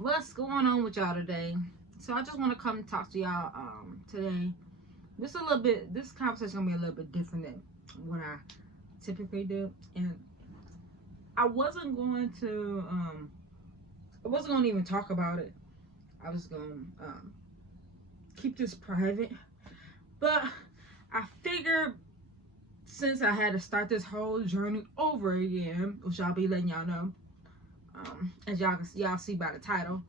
what's going on with y'all today? So I just want to come and talk to y'all today. This conversation gonna be a little bit different than what I typically do, and I wasn't going to even talk about it. I was gonna keep this private, but I figured since I had to start this whole journey over again, which I'll be letting y'all know, as y'all see by the title,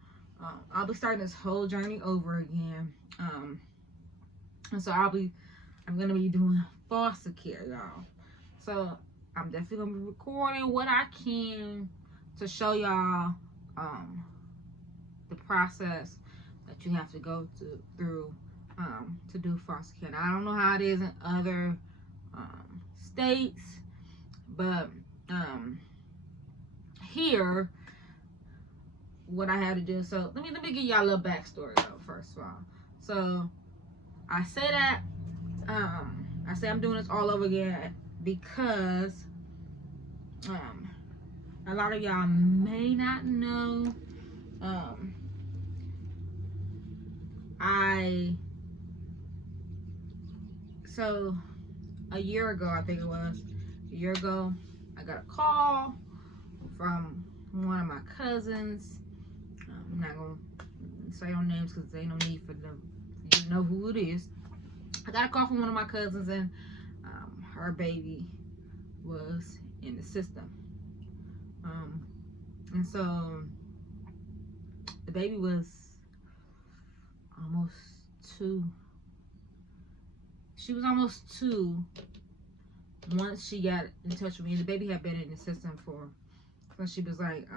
I'll be starting this whole journey over again, and so I'm gonna be doing foster care, y'all. So I'm definitely gonna be recording what I can to show y'all the process that you have to go through to do foster care. Now, I don't know how it is in other states, but here, what I had to do. So let me give y'all a little backstory though. First of all, so I say that I say I'm doing this all over again because a lot of y'all may not know. So a year ago, I think it was a year ago, I got a call from one of my cousins. I'm not gonna say no names because there ain't no need for them. You know who it is. I got a call from one of my cousins, and her baby was in the system. And so the baby was almost 2. She was almost 2 once she got in touch with me. The baby had been in the system since she was like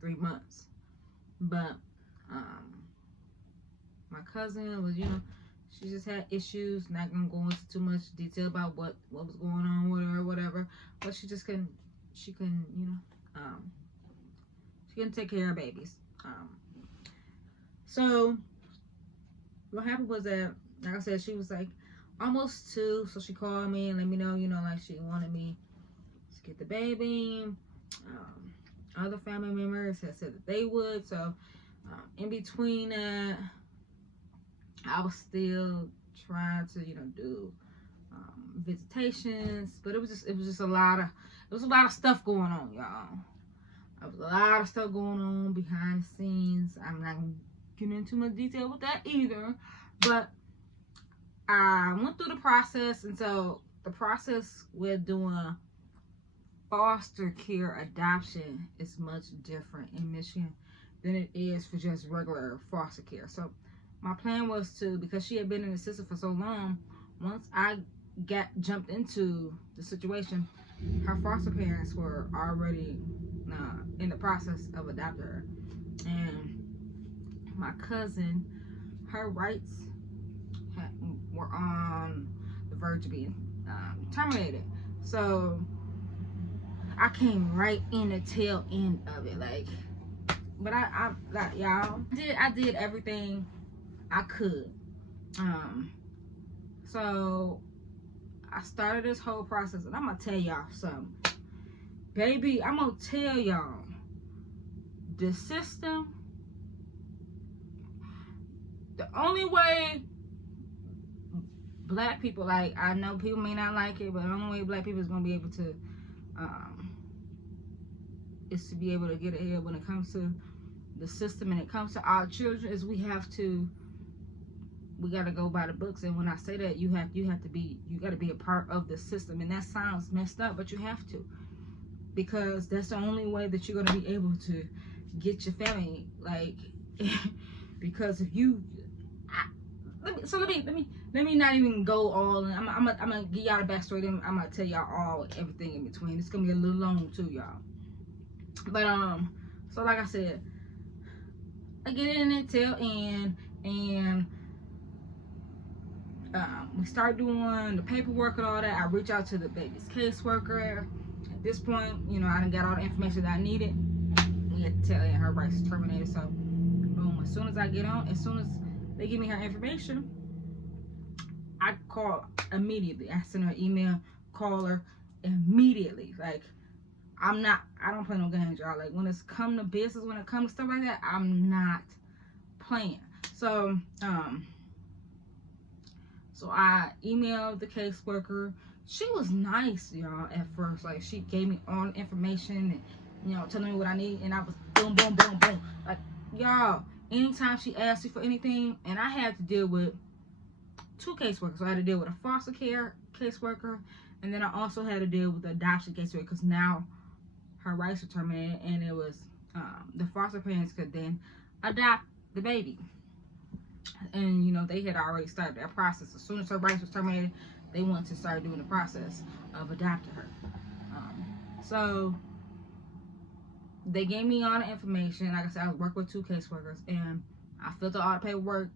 3 months. But my cousin was, she just had issues. Not gonna go into too much detail about what was going on with her or whatever. But she couldn't, she couldn't take care of babies. So what happened was that, like I said, she was like almost 2, so she called me and let me know, like she wanted me to get the baby. Other family members had said that they would. So in between that, I was still trying to, do visitations, but it was just a lot of stuff going on, y'all. There was a lot of stuff going on behind the scenes. I'm not gonna get into too much detail with that either, but I went through the process. And so the process with doing foster care adoption is much different in Michigan than it is for just regular foster care. So my plan was to, because she had been in the system for so long, once I jumped into the situation, her foster parents were already in the process of adopting her. And my cousin, her rights were on the verge of being terminated. So I came right in the tail end of it, but I y'all, I did everything I could. So I started this whole process, and I'm gonna tell y'all something, baby. I'm gonna tell y'all, the system, the only way black people, like, I know people may not like it, but the only way black people is gonna be able to is to be able to get ahead when it comes to the system and it comes to our children, is we got to go by the books. And when I say that, you got to be a part of the system. And that sounds messed up, but you have to, because that's the only way that you're going to be able to get your family, because if you let me not even go all in. I'm gonna give y'all the backstory, then I'm gonna tell y'all everything in between. It's gonna be a little long too, y'all. But so like I said, I get in the tail end, and we start doing the paperwork and all that. I reach out to the baby's caseworker. At this point, I done got all the information that I needed. We had to tell her rights is terminated. So boom, as soon as they give me her information, I call immediately. I send her an email, call her immediately. I don't play no games, y'all. Like, when it's come to business, when it comes to stuff like that, I'm not playing. So, so I emailed the caseworker. She was nice, y'all, at first. Like, she gave me all the information and, telling me what I need. And I was boom, boom, boom, boom. Like, y'all, anytime she asked me for anything, and I had to deal with 2 caseworkers. So I had to deal with a foster care caseworker, and then I also had to deal with the adoption caseworker, because now her rights were terminated, and it was the foster parents could then adopt the baby. And they had already started that process. As soon as her rights was terminated, they wanted to start doing the process of adopting her. So they gave me all the information. Like I said, I was working with 2 caseworkers, and I filled out all the paperwork.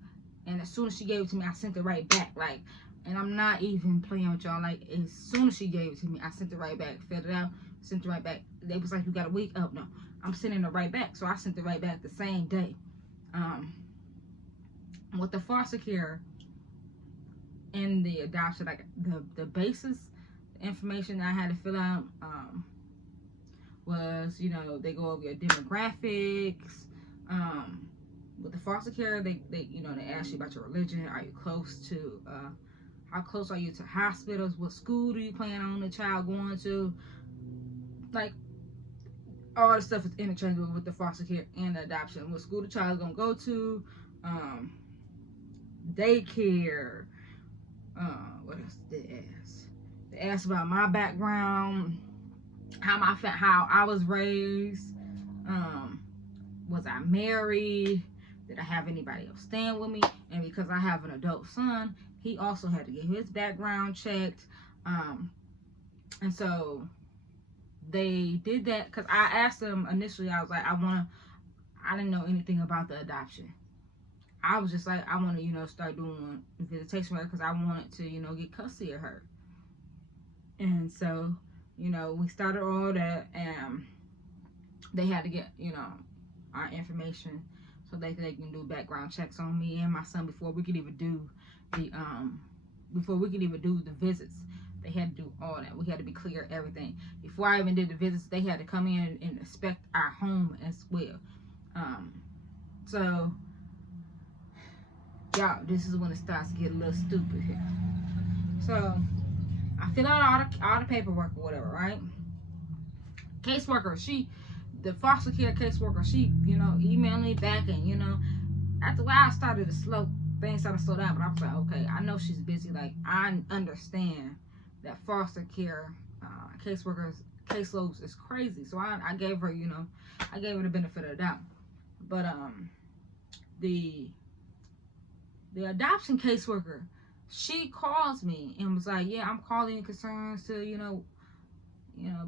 And as soon as she gave it to me, I sent it right back. Like, and I'm not even playing with y'all. Like, as soon as she gave it to me, I sent it right back. Filled it out, sent it right back. They was like, you got a week? Oh, no. I'm sending it right back. So I sent it right back the same day. With the foster care and the adoption, like, the basis information that I had to fill out was, they go over your demographics. With the foster care, they ask you about your religion. Are you close to, how close are you to hospitals? What school do you plan on the child going to? Like, all the stuff is interchangeable with the foster care and the adoption. What school the child is going to go to, daycare, what else did they ask? They asked about my background, how I was raised, was I married? Did I have anybody else staying with me? And because I have an adult son, he also had to get his background checked. And so they did that, because I asked them initially, I was like, I didn't know anything about the adoption. I was just like, I want to, start doing visitation with her, because I wanted to, get custody of her. And so, we started all that, and they had to get, our information so they can do background checks on me and my son before we could even do the visits. They had to do all that. We had to be clear everything. Before I even did the visits, they had to come in and inspect our home as well. So, y'all, this is when it starts to get a little stupid here. So, I fill out all the paperwork or whatever, right? Caseworker, the foster care caseworker, she, emailed me back, and, after a while, things started to slow down, but I was like, okay, I know she's busy. Like, I understand that foster care caseworkers caseloads is crazy. So I gave her, I gave her the benefit of the doubt. But the adoption caseworker, she calls me and was like, yeah, I'm calling in concerns to,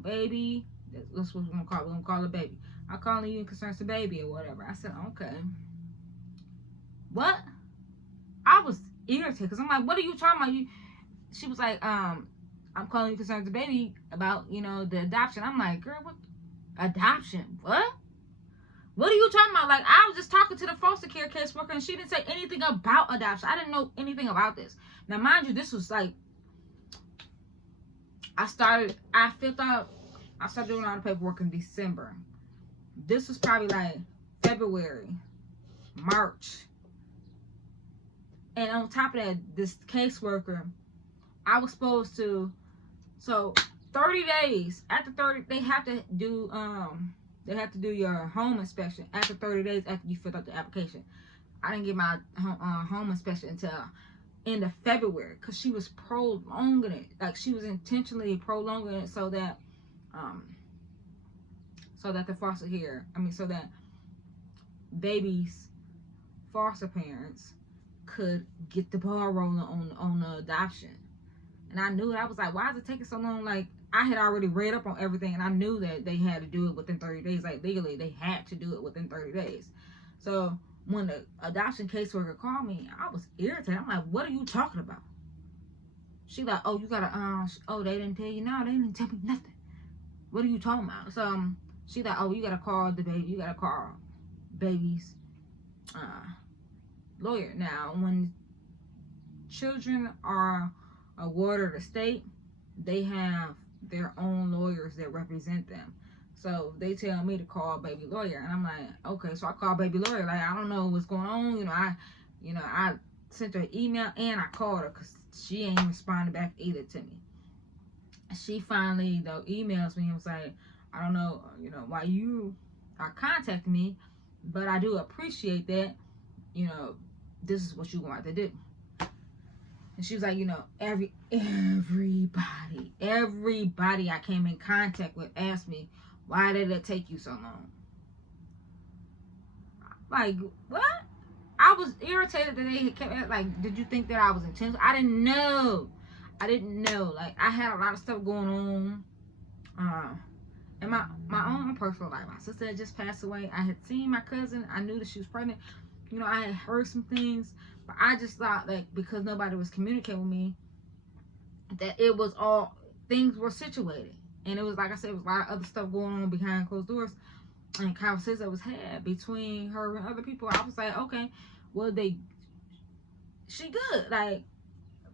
baby. That's what we're gonna call it. We're gonna call it baby. I'm calling you in concerns to baby or whatever. I said, okay. What? I was irritated, because I'm like, what are you talking about? She was like, I'm calling you concerns to baby about, the adoption. I'm like, girl, what? Adoption? What? What are you talking about? Like, I was just talking to the foster care caseworker, and she didn't say anything about adoption. I didn't know anything about this. Now, mind you, this was like, I started doing all the paperwork in December. This was probably like February, March. And on top of that, this caseworker, I was supposed to, so 30 days, after 30, they have to do your home inspection after 30 days after you fill out the application. I didn't get my home inspection until end of February, because she was prolonging it. Like, she was intentionally prolonging it so that the foster care, so that babies' foster parents could get the ball rolling on the adoption. And I knew it. I was like, why is it taking so long? Like, I had already read up on everything, and I knew that they had to do it within 30 days. Like, legally, they had to do it within 30 days. So when the adoption caseworker called me, I was irritated. I'm like, what are you talking about? She like, oh, you gotta, they didn't tell you? No, they didn't tell me nothing. What are you talking about? So she like, oh, you gotta call the baby. You gotta call baby's lawyer. Now, when children are awarded a state, they have their own lawyers that represent them. So they tell me to call baby lawyer, and I'm like, okay. So I call baby lawyer, like, I don't know what's going on. I sent her an email and I called her because she ain't responding back either to me. She finally though emails me and was like, I don't know, why you are contacting me, but I do appreciate that. This is what you want to do. And she was like, everybody I came in contact with asked me, why did it take you so long? Like, what? I was irritated that they kept, like, did you think that I was intentional? I didn't know. Like, I had a lot of stuff going on. In my own personal life. My sister had just passed away. I had seen my cousin. I knew that she was pregnant. I had heard some things. But I just thought, like, because nobody was communicating with me, that it was all, things were situated. And it was, like I said, it was a lot of other stuff going on behind closed doors. And conversations that was had between her and other people. I was like, okay, well, she good. Like,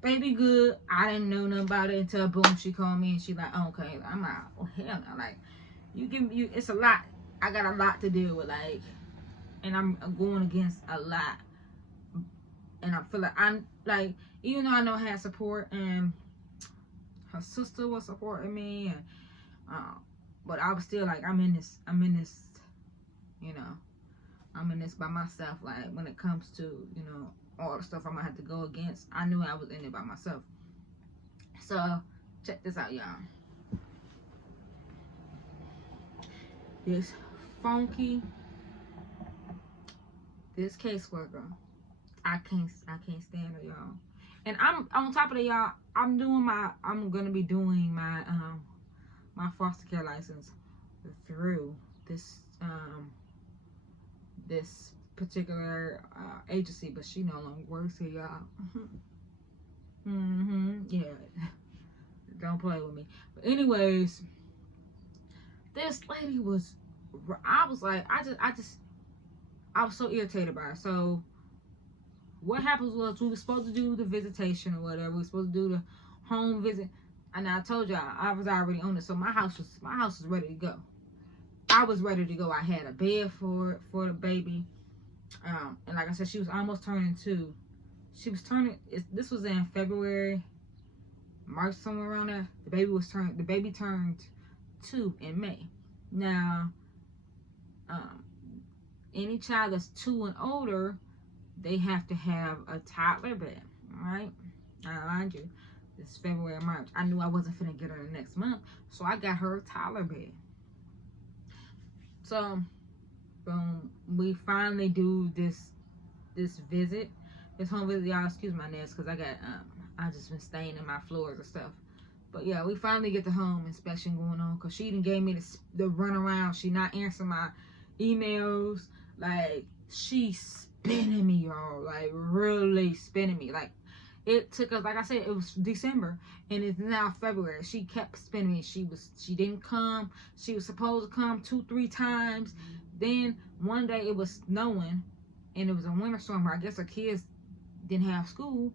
baby good. I didn't know nothing about it until boom, she called me and she like, okay, I'm like, oh hell no. Like, it's a lot. I got a lot to deal with, like, and I'm going against a lot. And I feel like I'm like, even though I know I had support and her sister was supporting me, and but I was still like, I'm in this, I'm in this by myself. Like, when it comes to, all the stuff I'm gonna have to go against, I knew I was in it by myself. So check this out, y'all. This caseworker, I can't stand her, y'all. And I'm on top of that, y'all. I'm gonna be doing my my foster care license through this this particular agency, but she no longer works here, y'all. Yeah, don't play with me. But anyways, this lady was, I was like, I was so irritated by her. So what happens was, we were supposed to do the visitation or whatever. We were supposed to do the home visit, and I told y'all I was already on it. So my house was ready to go. I was ready to go. I had a bed for the baby, and like I said, she was almost turning 2. She was turning. This was in February, March, somewhere around there. The baby turned 2 in May. Now, any child that's 2 and older, they have to have a toddler bed. All right. Now, mind you, it's February, March. I knew I wasn't finna get her the next month, so I got her a toddler bed. So, boom, we finally do this visit, this home visit. Y'all excuse my nails because I just been staining my floors and stuff. But yeah, we finally get the home inspection going on, because she done gave me the run around. She not answering my emails. Like, she's spinning me, y'all. Like, really spinning me. Like, it took us, like I said, it was December and it's now February. She kept spinning me. She didn't come. She was supposed to come 2-3 times. Then one day it was snowing and it was a winter storm. I guess her kids didn't have school.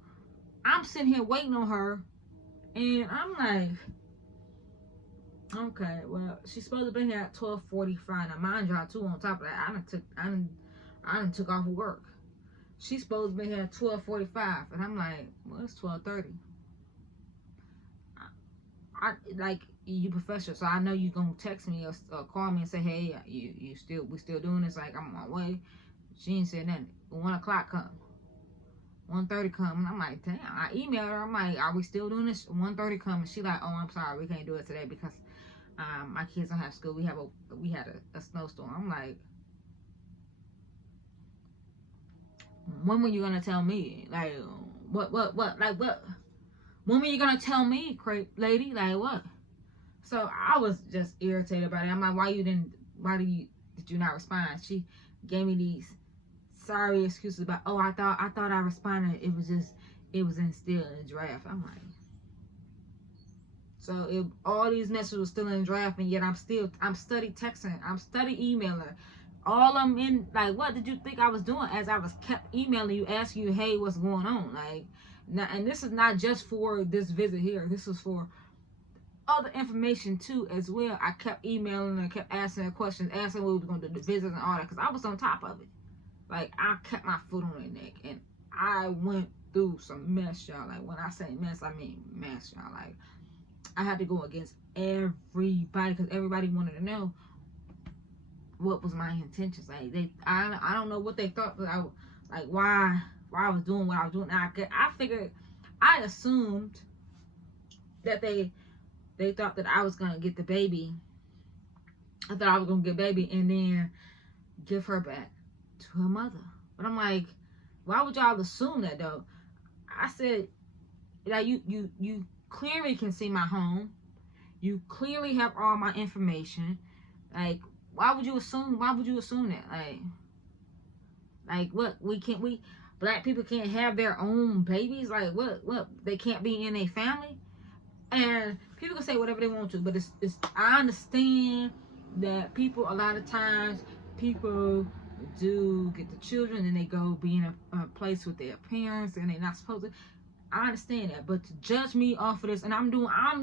I'm sitting here waiting on her, and I'm like, okay, well, she's supposed to be here at 12:45. Now, mind y'all, too, on top of that, I done took off of work. She's supposed to be here at 12:45, and I'm like, well, it's 12:30. I like, you professional, so I know you gonna text me or call me and say, hey, we still doing this. Like, I'm on my way. She ain't said nothing. 1 o'clock come. 1:30 come, and I'm like, damn. I emailed her. I'm like, are we still doing this? 1:30 come, and she like, oh, I'm sorry, we can't do it today because my kids don't have school. We had a snowstorm. I'm like, when were you gonna tell me? Like, what? Like, what? When were you gonna tell me, lady? Like, what? So I was just irritated about it. I'm like, did you not respond? She gave me these sorry excuses about, oh, I thought I responded. It was still in draft. I'm like, so all these messages were still in draft, and yet I'm study texting, I'm study emailing, all I'm in. Like, what did you think I was doing? As I was kept emailing you, asking you, hey, what's going on? Like, now, and this is not just for this visit here. This is for other information too as well. I kept emailing her, kept asking her questions, asking what we were going to do, the visits and all that, because I was on top of it. Like, I kept my foot on their neck, and I went through some mess, y'all. Like, when I say mess, I mean mess, y'all. Like, I had to go against everybody, because everybody wanted to know what was my intentions. Like, I don't know what they thought, but why I was doing what I was doing. I figured, I assumed that they thought that I was gonna get the baby. I thought I was gonna get baby and then give her back to her mother. But I'm like, why would y'all assume that though? I said, like, you clearly can see my home. You clearly have all my information. Like, why would you assume that? Like what? We black people can't have their own babies? Like, what? They can't be in a family? And people can say whatever they want to, but it's I understand that people, a lot of times, people do get the children and they go be in a place with their parents and they're not supposed to. I understand that, but to judge me off of this, and I'm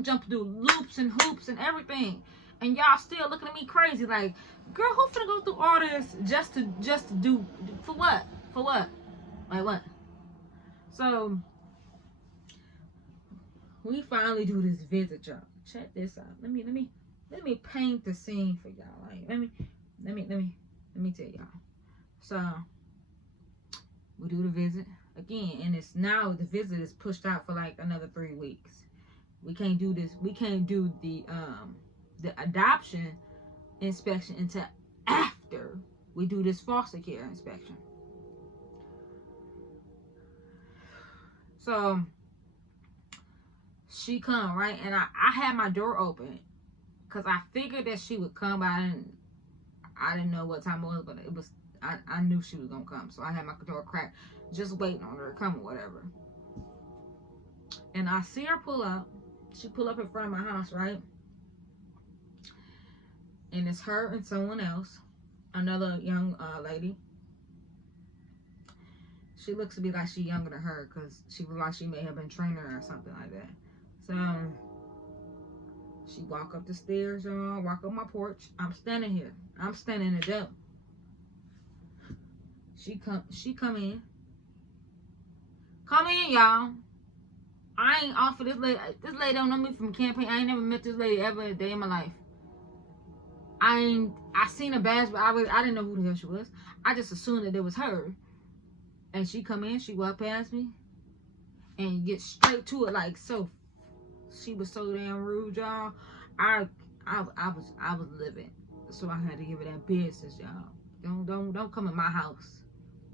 jumping through loops and hoops and everything, and y'all still looking at me crazy, like, girl, who finna go through all this just to do, for what? Like, what? So we finally do this visit, y'all. Check this out. Let me paint the scene for y'all. Like, let me tell y'all. So we do the visit again, and it's now the visit is pushed out for like another 3 weeks. We can't do this. We can't do the adoption inspection until after we do this foster care inspection. So she come, right? And I had my door open because I figured that she would come by, and I didn't know what time it was, but it was, I knew she was gonna come. So I had my door cracked, just waiting on her to come or whatever. And I see her pull up. She pull up in front of my house, right? And it's her and someone else, another young lady. She looks to be like she's younger than her, because she looks like she may have been training her or something like that. So she walk up the stairs, y'all, walk up my porch. I'm standing here. I'm standing in the door. She come in. Come in, y'all. I ain't off of this lady. This lady don't know me from campaign. I ain't never met this lady ever a day in my life. I seen her badge, but I didn't know who the hell she was. I just assumed that it was her. And she come in, she walked past me, and get straight to it, like, so. She was so damn rude, y'all. I was living, so I had to give her that business, y'all. Don't come in my house.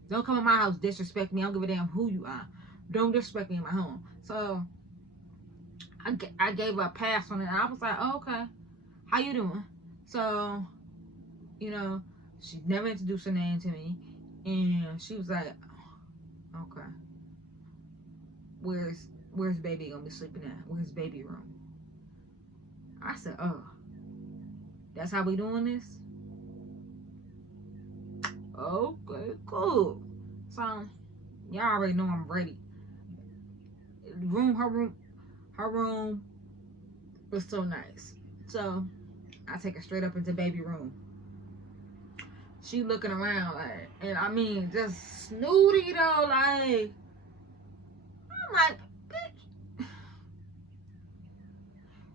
Don't come in my house, disrespect me. I don't give a damn who you are. Don't disrespect me in my home. So I gave her a pass on it, and I was like, oh, okay, how you doing? So, you know, she never introduced her name to me, and she was like, okay, where's baby gonna be sleeping at? Where's baby room? I said, oh, that's how we doing this? Okay, cool. So y'all already know I'm ready. Her room was so nice. So I take her straight up into baby room. She looking around, like, and I mean, just snooty though, like, I'm like, bitch,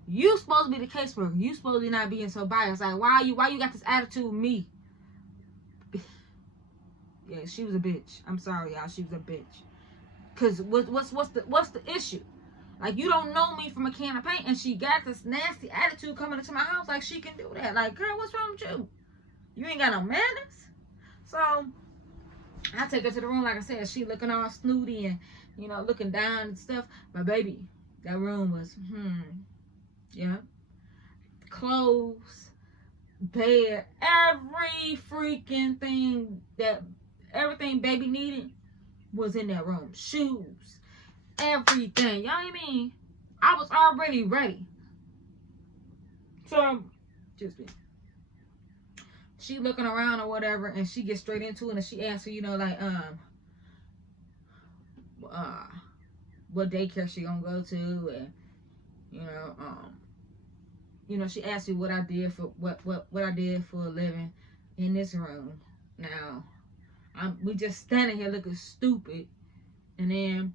you supposed to be the caseworker. You supposed to be not being so biased. Like, why you got this attitude with me? Yeah, she was a bitch. I'm sorry, y'all. She was a bitch. Cause what's the issue? Like, you don't know me from a can of paint, and she got this nasty attitude coming into my house. Like, she can do that. Like, girl, what's wrong with you? You ain't got no manners. So I take her to the room. Like I said, she looking all snooty and, you know, looking down and stuff. But baby, that room was yeah, clothes, bed, every freaking thing everything baby needed was in that room. Shoes, everything. Y'all know what I mean? I was already ready. So, just me. She looking around or whatever, and she gets straight into it, and she asks her, you know, like, what daycare she gonna go to, and, you know, you know, she asked me what I did for what I did for a living in this room. Now, we just standing here looking stupid, and then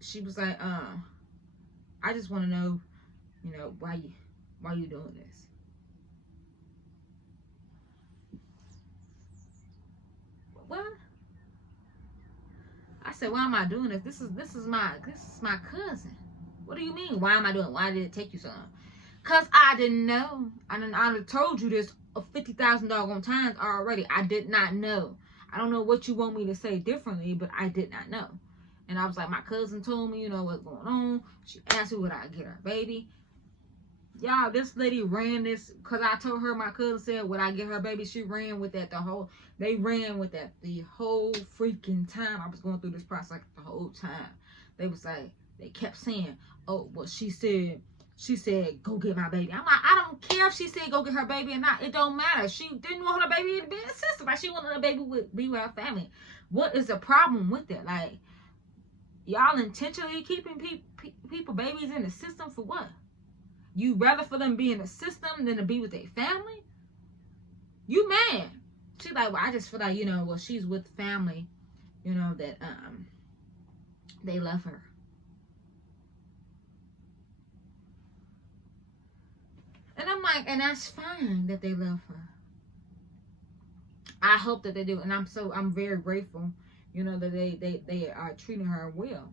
she was like, I just want to know, you know, why you doing this? What? I said, why am I doing this? This is my cousin. What do you mean? Why am I doing it? Why did it take you so long? Cause I didn't know. I told you this 50,000 doggone times already. I did not know. I don't know what you want me to say differently, but I did not know. And I was like, my cousin told me, you know, what's going on. She asked me would I get her baby. Y'all, this lady ran this, because I told her, my cousin said, would I get her baby? She ran with that they ran with that the whole freaking time I was going through this process, like the whole time. They kept saying, oh, well, she said, go get my baby. I'm like, I don't care if she said go get her baby or not. It don't matter. She didn't want her baby to be in the system. Like, she wanted her baby be with her family. What is the problem with that? Like, y'all intentionally keeping people babies in the system for what? You rather for them be in the system than to be with their family? You mad. She's like, well, I just feel like, you know, well, she's with family, you know, that they love her. And I'm like, and that's fine that they love her. I hope that they do. And I'm very grateful, you know, that they are treating her well.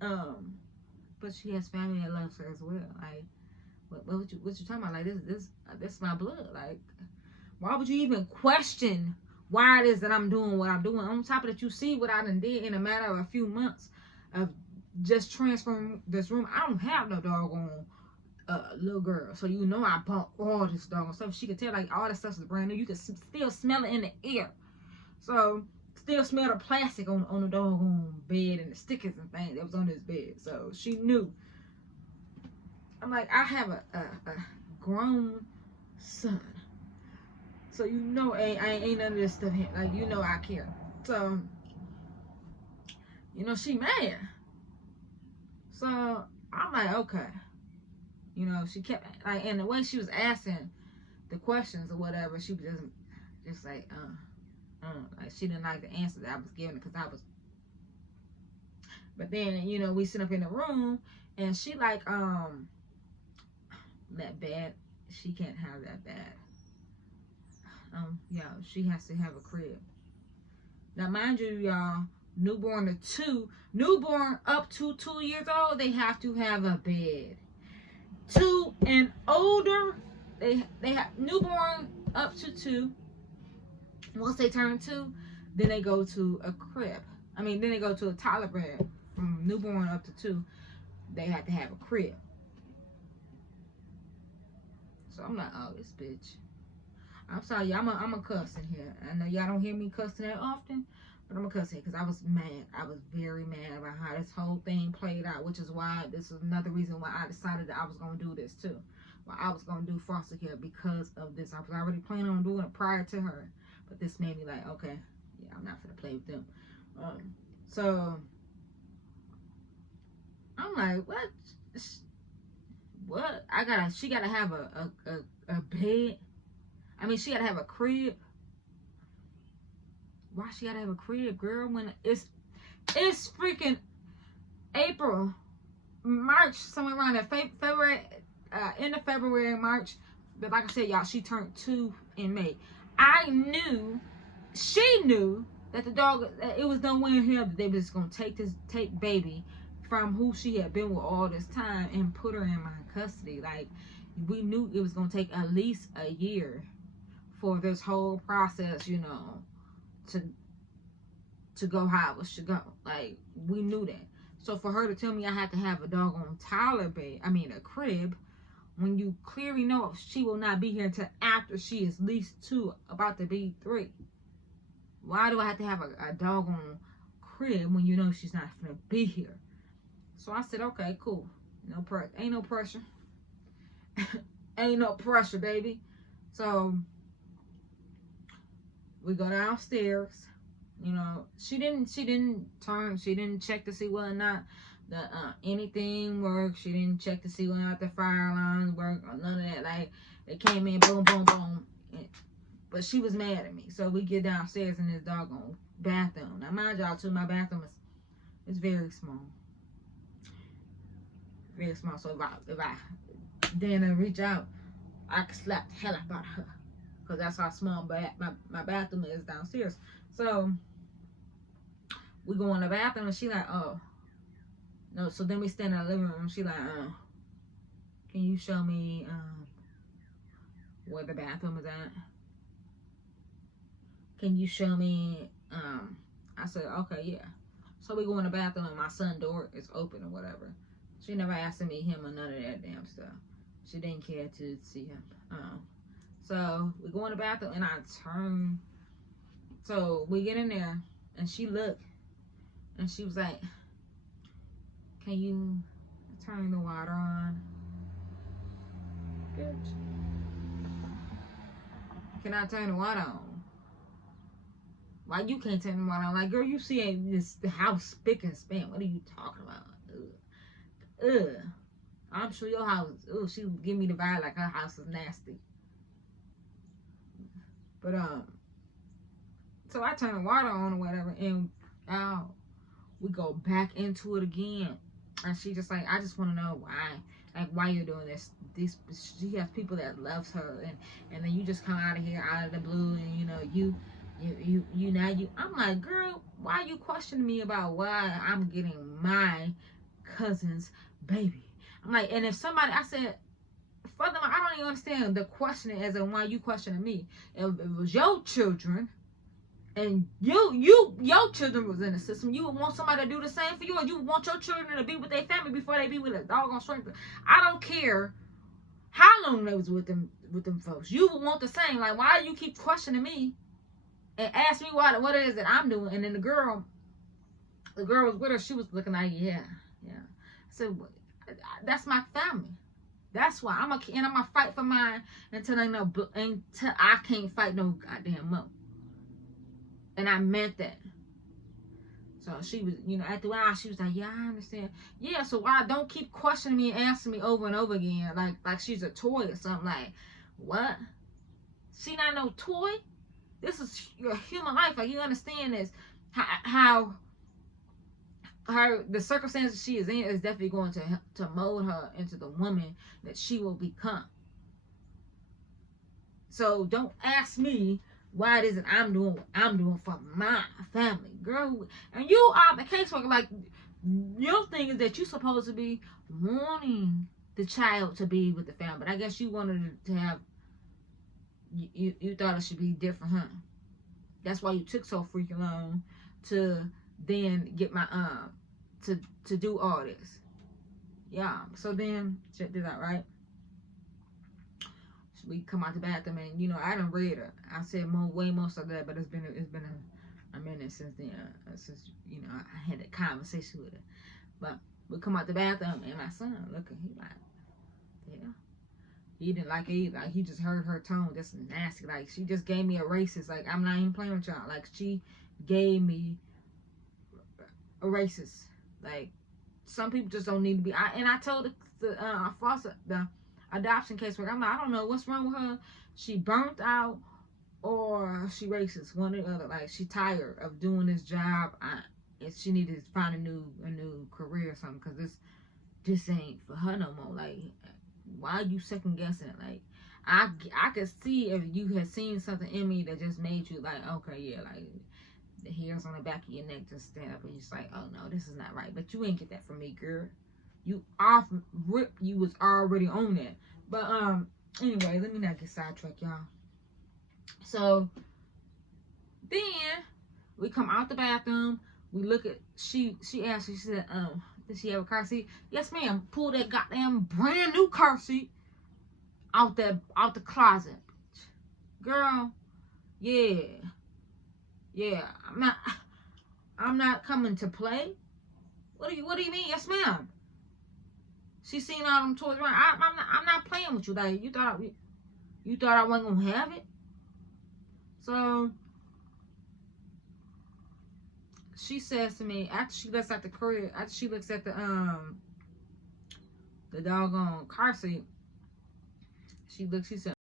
But she has family that loves her as well. Like, what you talking about? Like, this is my blood. Like, why would you even question why it is that I'm doing what I'm doing? On top of that, you see what I done did in a matter of a few months of just transferring this room. I don't have no doggone little girl, so you know I bought all this doggone stuff. She could tell, like, all this stuff is brand new. You could still smell it in the air. So still smell the plastic on the doggone bed and the stickers and things that was on this bed. So she knew. I'm like, I have a grown son, so you know I ain't none of this stuff here. Like, you know I care. So, you know, she mad. So I'm like, okay. You know, she kept, like, and the way she was asking the questions or whatever, she was just like, like, she didn't like the answer that I was giving because I was. But then, you know, we sit up in the room, and she like, that bad. She can't have that bad. Yeah, she has to have a crib. Now, mind you, y'all, newborn up to 2 years old, they have to have a bed. 2 and older, they have newborn up to 2. Once they turn 2, then they go to a crib. Then they go to a toddler bed. From newborn up to 2, they have to have a crib. So I'm like, oh, this bitch. I'm sorry, y'all. I'm a cuss in here. I know y'all don't hear me cussing that often, but I'm a cuss here because I was mad. I was very mad about how this whole thing played out, which is why this is another reason why I decided that I was going to do this too. Well, I was going to do foster care because of this. I was already planning on doing it prior to her, but this made me like, okay, yeah, I'm not going to play with them. So I'm like, what? She gotta have a bed. She gotta have a crib. Why she gotta have a crib, girl? When it's freaking April, March, somewhere around there, February, end of February, March. But like I said, y'all, she turned 2 in May. She knew that the dog, it was no way in hell that they was gonna take baby from who she had been with all this time and put her in my custody. Like, we knew it was gonna take at least a year for this whole process, you know, to go how it should go. Like, we knew that. So for her to tell me I had to have a doggone toddler bed, a crib, when you clearly know she will not be here until after she is at least 2, about to be 3. Why do I have to have a doggone crib when you know she's not gonna be here? So I said, okay, cool. Ain't no pressure. Ain't no pressure, baby. So we go downstairs. You know, she didn't check to see whether or not the anything worked. She didn't check to see whether the fire alarms work or none of that. Like, it came in, boom, boom, boom. But she was mad at me. So we get downstairs in this doggone bathroom. Now, mind y'all, too, my bathroom is very small. Very small. So if I then reach out, I could slap the hell out of her. Because that's how small my bathroom is downstairs. So we go in the bathroom and she like, oh. No, so then we stand in the living room. She like, can you show me where the bathroom is at? Can you show me? I said, okay, yeah. So we go in the bathroom and my son's door is open or whatever. She never asked to meet him or none of that damn stuff. She didn't care to see him. So we go in the bathroom and I turn. So we get in there and she looked and she was like, can you turn the water on? Bitch. Can I turn the water on? Why you can't turn the water on? Like, girl, you see the house spick and span. What are you talking about? Ugh. I'm sure your house, she give me the vibe like her house is nasty. But, so I turn the water on or whatever, and we go back into it again. And she just like, I just want to know why you're doing this. She has people that loves her, and then you just come out of here out of the blue, and I'm like, girl, why are you questioning me about why I'm getting my cousin's baby? I'm like, and if somebody, I said, furthermore, I don't even understand the questioning as in why you questioning me. If it was your children, and your children was in the system, you would want somebody to do the same for you, or you would want your children to be with their family before they be with a doggone stranger. I don't care how long they was with them folks. You would want the same. Like, why do you keep questioning me and ask me what it is that I'm doing? And then the girl was with her. She was looking like, yeah. So that's my family. That's why I'm gonna fight for mine until I can't fight no goddamn more. And I meant that. So she was, after a while, she was like, yeah, I understand. Yeah, so why don't keep questioning me and asking me over and over again, like she's a toy or something. Like, what? She not no toy? This is your human life. Like, you understand this, how the circumstances she is in is definitely going to mold her into the woman that she will become. So don't ask me why it is that I'm doing what I'm doing for my family, girl. And you are the caseworker. Like, your thing is that you're supposed to be wanting the child to be with the family, but I guess you wanted to have. You thought it should be different, huh? That's why you took so freaking long to then get my to do all this. Yeah. So then check this out, right? We come out the bathroom and I done read her. I said way most of that, but it's been a minute since then. Since I had that conversation with her. But we come out the bathroom and my son looking, he like, yeah. He didn't like it either. Like, he just heard her tone, just nasty. Like, she just gave me a racist. Like, I'm not even playing with y'all. Like, she gave me a racist. Like, some people just don't need to be. I told the adoption caseworker, I'm like, I don't know what's wrong with her. She burnt out or she racist, one or the other. Like, she tired of doing this job. She needed to find a new career or something, because this ain't for her no more. Like, why are you second guessing it? Like, I could see if you had seen something in me that just made you like, okay, yeah, like the hairs on the back of your neck just stand up and you're just like, oh no, this is not right. But you ain't get that from me, girl. You off rip, you was already on that. But anyway, let me not get sidetracked, y'all. So then we come out the bathroom, we look at she asked, she said, did she have a car seat? Yes, ma'am. Pull that goddamn brand new car seat out the closet. Girl, yeah. I'm not coming to play. What do you mean? Yes, ma'am. She seen all them toys around. I'm not playing with you. Like, you thought I wasn't gonna have it. So she says to me, after she looks at the crib, after she looks at the doggone car seat, she said,